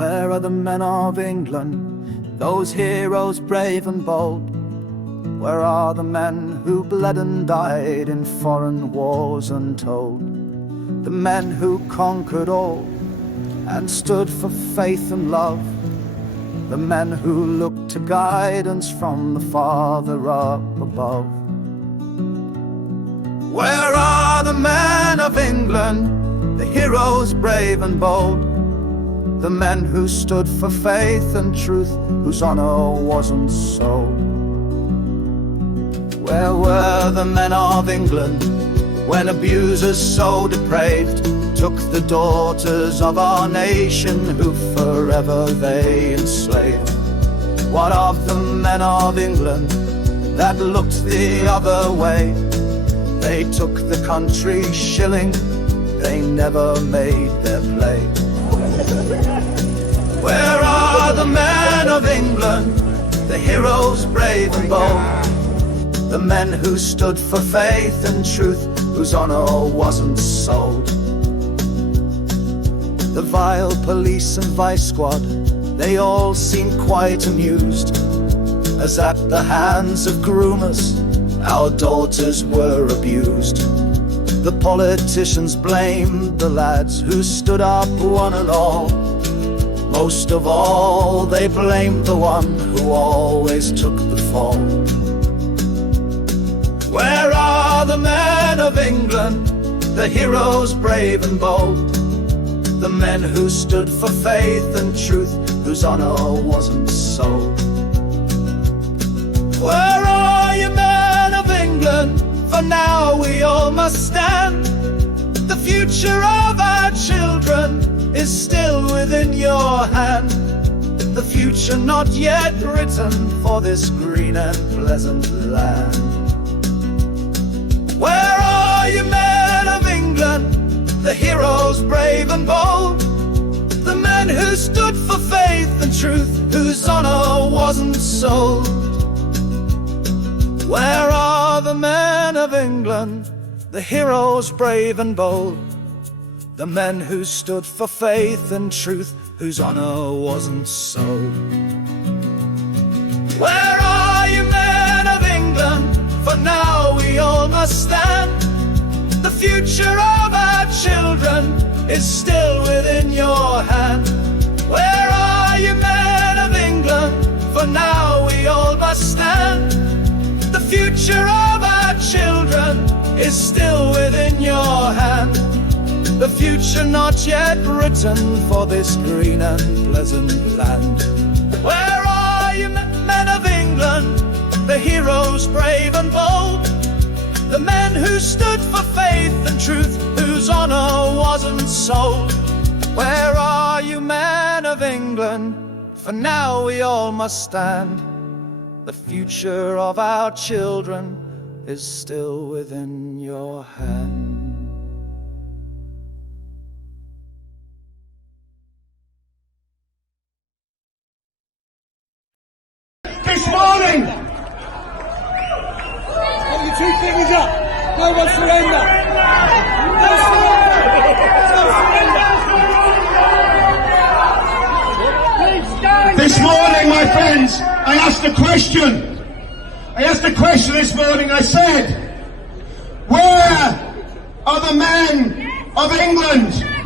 Where are the men of England, those heroes brave and bold? Where are the men who bled and died in foreign wars untold? The men who conquered all and stood for faith and love, the men who looked to guidance from the Father up above. Where are the men of England, the heroes brave and bold? The men who stood for faith and truth, whose honor wasn't sold. Where were the men of England when abusers so depraved took the daughters of our nation, who forever they enslaved? What of the men of England that looked the other way? They took the country shilling, they never made their play. Where are the men of England, the heroes brave and bold? The men who stood for faith and truth, whose honor wasn't sold. The vile police and vice squad, they all seemed quite amused, as at the hands of groomers our daughters were abused. The politicians blamed the lads who stood up one and all. Most of all, they blamed the one who always took the fall. Where are the men of England, the heroes brave and bold? The men who stood for faith and truth, whose honor wasn't sold. Where are you, men of England? For now we all must stand. The future of our children is still within your hand. The future not yet written for this green and pleasant land. Where are you, men of England, the heroes brave and bold? The men who stood for faith and truth, whose honor wasn't sold. Where are the men of England, the heroes brave and bold? The men who stood for faith and truth, whose honor wasn't sold. Where are you, men of England? For now we all must stand. The future of our children is still within your hand. Where are you, men of England? For now we all must stand. The future of our children is still within your hand. The future not yet written for this green and pleasant land. Where are you, men of England, the heroes brave and bold? The men who stood for faith and truth, whose honor wasn't sold. Where are you, men of England? For now we all must stand. The future of our children is still within your hand. This morning! Put your two fingers up! No one surrender! No surrender! No surrender! This morning, my friends, I asked a question. This morning. I said, where are the men of England?